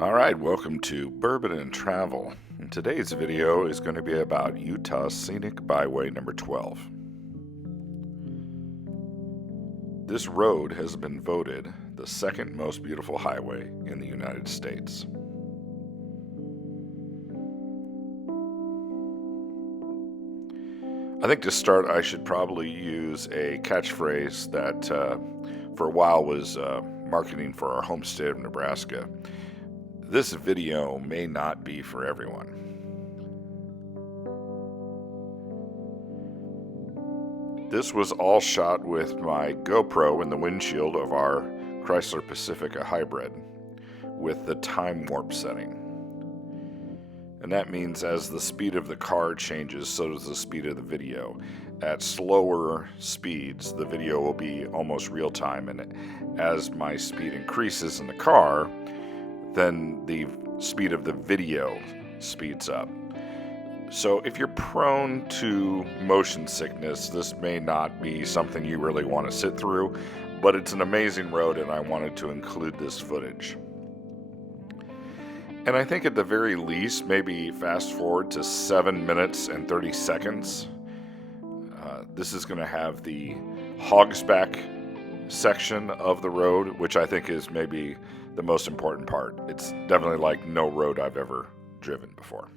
Alright, welcome to Bourbon and Travel. And today's video is going to be about Utah's Scenic Byway number 12. This road has been voted the second most beautiful highway in the United States. I think to start I should probably use a catchphrase that for a while was marketing for our home state of Nebraska. This video may not be for everyone. This was all shot with my GoPro in the windshield of our Chrysler Pacifica Hybrid with the time warp setting. And that means as the speed of the car changes, so does the speed of the video. At slower speeds, the video will be almost real time, and as my speed increases in the car, then the speed of the video speeds up. So if you're prone to motion sickness, this may not be something you really want to sit through, but it's an amazing road and I wanted to include this footage. And I think at the very least, maybe fast forward to 7 minutes and 30 seconds. This is going to have the HogsBack section of the road, which I think is maybe the most important part. It's definitely like no road I've ever driven before.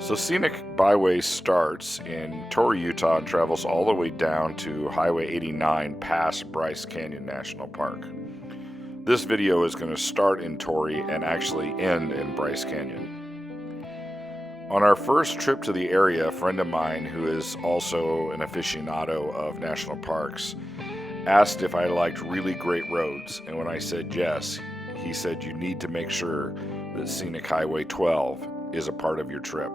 So Scenic Byway starts in Torrey, Utah and travels all the way down to Highway 89 past Bryce Canyon National Park. This video is going to start in Torrey and actually end in Bryce Canyon. On our first trip to the area, a friend of mine who is also an aficionado of national parks asked if I liked really great roads, and when I said yes, he said you need to make sure that Scenic Highway 12 is a part of your trip.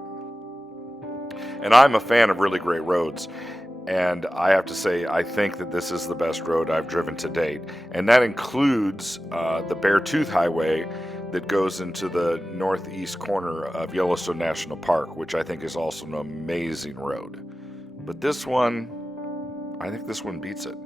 And I'm a fan of really great roads, and I have to say I think that this is the best road I've driven to date, and that includes the Beartooth Highway that goes into the northeast corner of Yellowstone National Park, which I think is also an amazing road. But this one, I think this one beats it.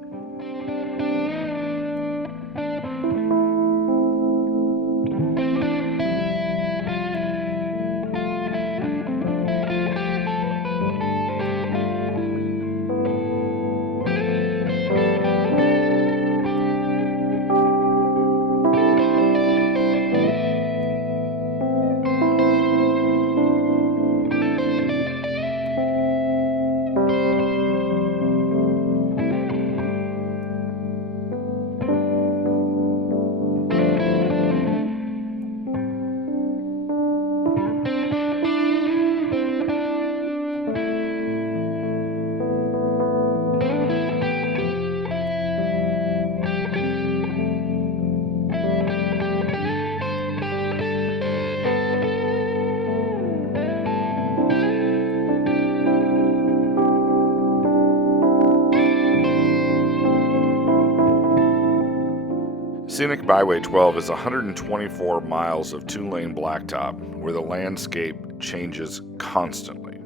Scenic Byway 12 is 124 miles of two-lane blacktop where the landscape changes constantly.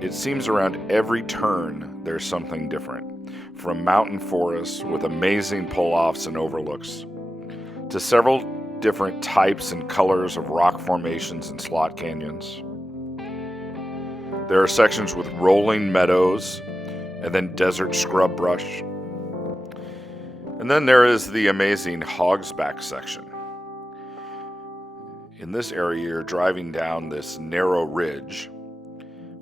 It seems around every turn there's something different, from mountain forests with amazing pull-offs and overlooks, to several different types and colors of rock formations and slot canyons. There are sections with rolling meadows and then desert scrub brush. And then there is the amazing HogsBack section. In this area, you're driving down this narrow ridge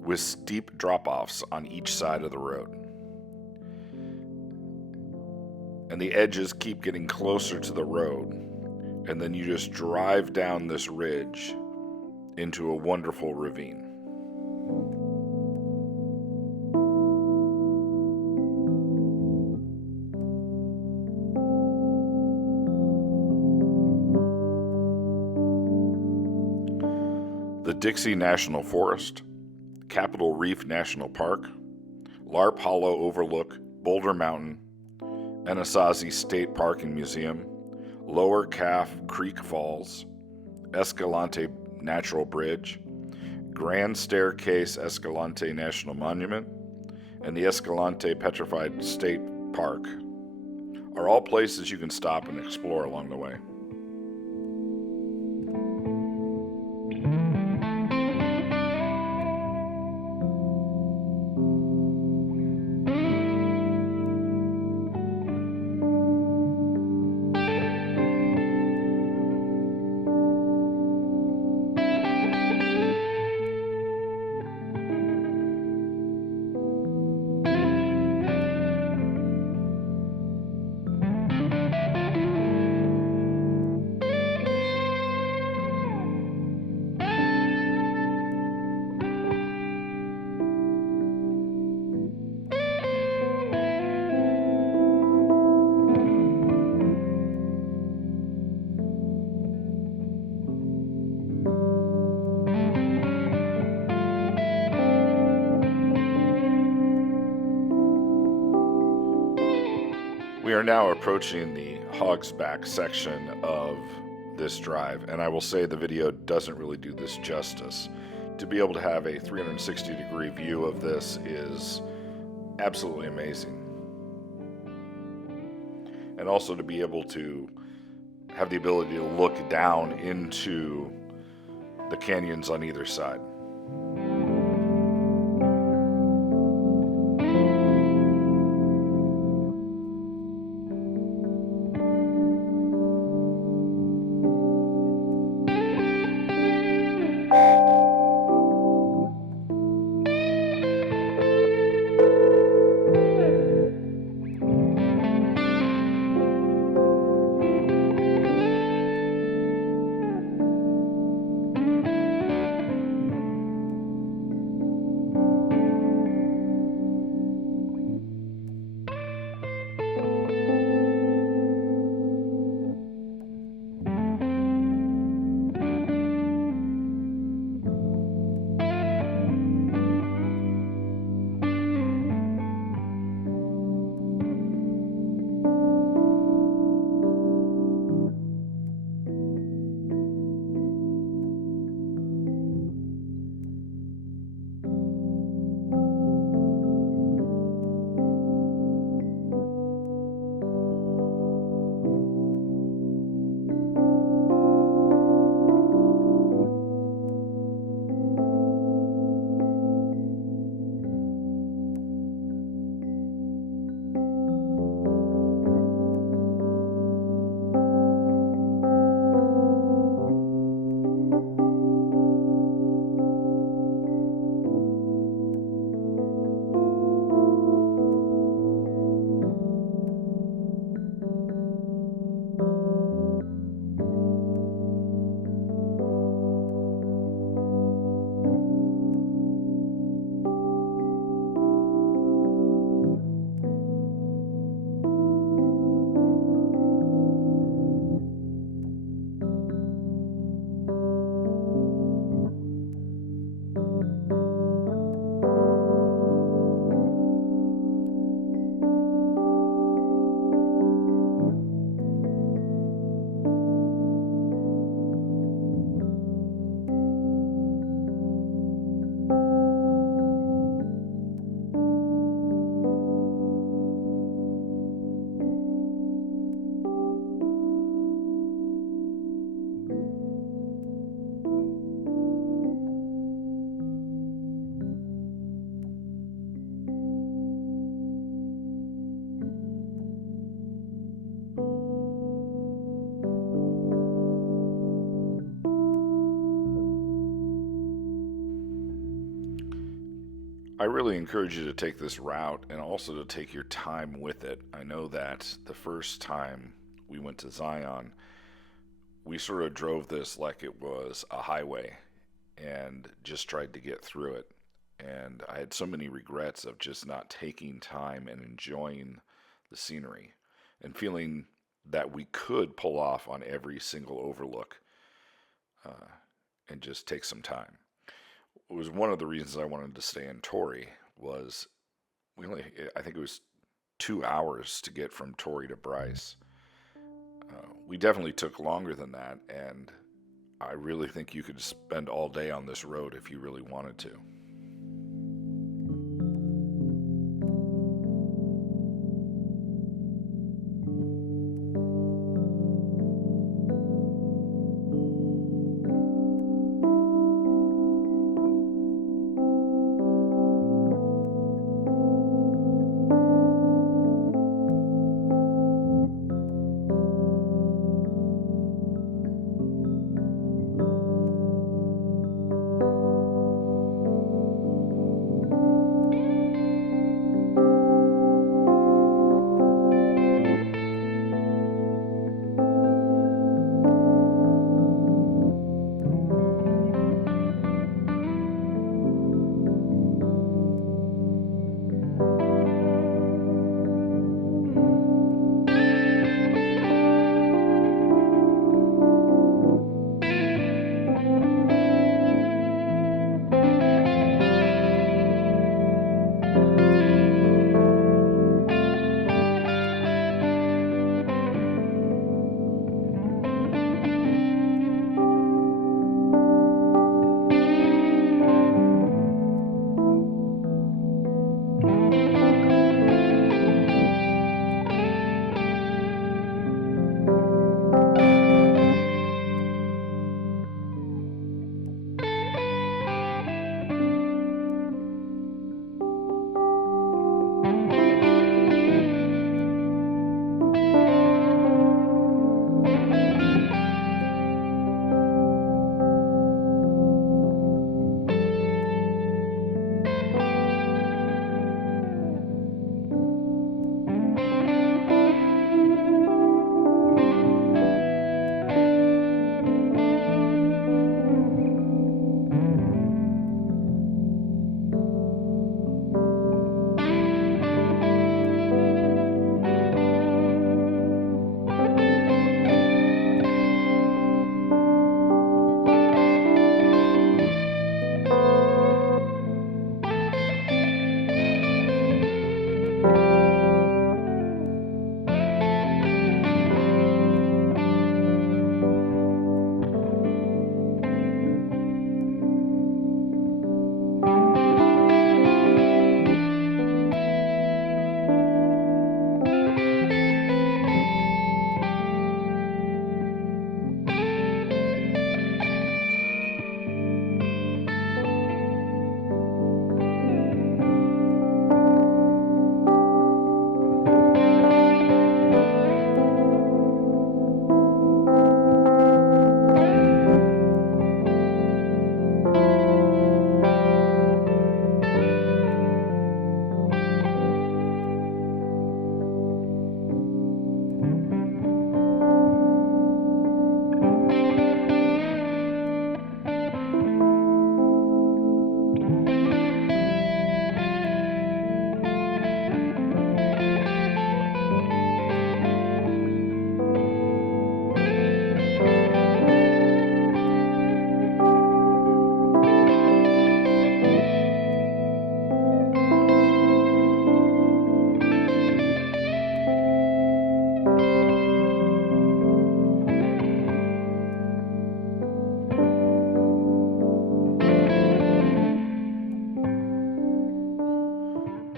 with steep drop-offs on each side of the road. And the edges keep getting closer to the road, and then you just drive down this ridge into a wonderful ravine. The Dixie National Forest, Capitol Reef National Park, Larp Hollow Overlook, Boulder Mountain, Anasazi State Park and Museum, Lower Calf Creek Falls, Escalante Natural Bridge, Grand Staircase Escalante National Monument, and the Escalante Petrified State Park are all places you can stop and explore along the way. We are now approaching the HogsBack section of this drive, and I will say the video doesn't really do this justice. To be able to have a 360-degree view of this is absolutely amazing. And also to be able to have the ability to look down into the canyons on either side. I really encourage you to take this route and also to take your time with it. I know that the first time we went to Zion, we sort of drove this like it was a highway and just tried to get through it. And I had so many regrets of just not taking time and enjoying the scenery and feeling that we could pull off on every single overlook and just take some time. It was one of the reasons I wanted to stay in Torrey was I think it was 2 hours to get from Torrey to Bryce. We definitely took longer than that, and I really think you could spend all day on this road if you really wanted to.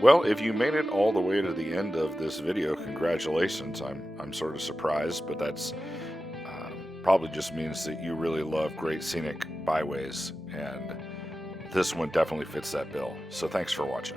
Well, if you made it all the way to the end of this video, congratulations. I'm sort of surprised, but that's probably just means that you really love great scenic byways, and this one definitely fits that bill. So thanks for watching.